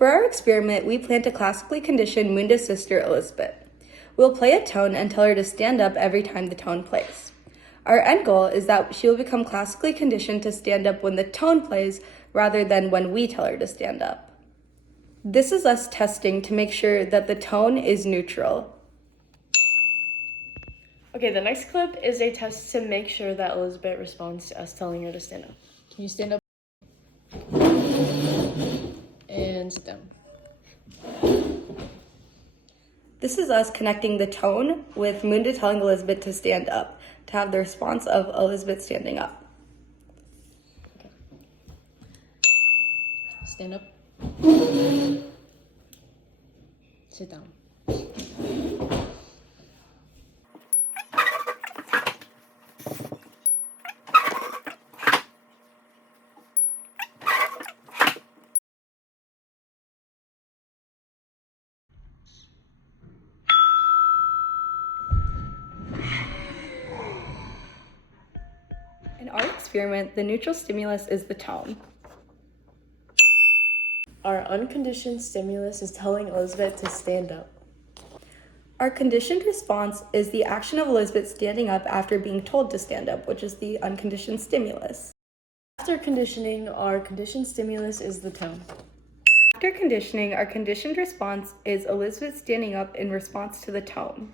For our experiment, we plan to classically condition Munda's sister, Elizabeth. We'll play a tone and tell her to stand up every time the tone plays. Our end goal is that she will become classically conditioned to stand up when the tone plays rather than when we tell her to stand up. This is us testing to make sure that the tone is neutral. Okay, the next clip is a test to make sure that Elizabeth responds to us telling her to stand up. Can you stand up? And sit down. This is us connecting the tone with Munda telling Elizabeth to stand up, to have the response of Elizabeth standing up. Okay. Stand up. Sit down. In our experiment, the neutral stimulus is the tone. Our unconditioned stimulus is telling Elizabeth to stand up. Our conditioned response is the action of Elizabeth standing up after being told to stand up, which is the unconditioned stimulus. After conditioning, our conditioned stimulus is the tone. After conditioning, our conditioned response is Elizabeth standing up in response to the tone.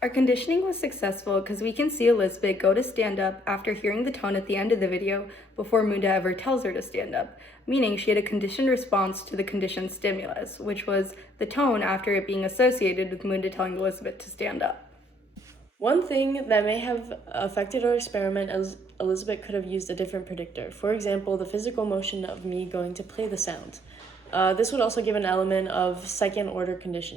Our conditioning was successful because we can see Elizabeth go to stand up after hearing the tone at the end of the video before Munda ever tells her to stand up, meaning she had a conditioned response to the conditioned stimulus, which was the tone after it being associated with Munda telling Elizabeth to stand up. One thing that may have affected our experiment is Elizabeth could have used a different predictor. For example, the physical motion of me going to play the sound. This would also give an element of second order conditioning.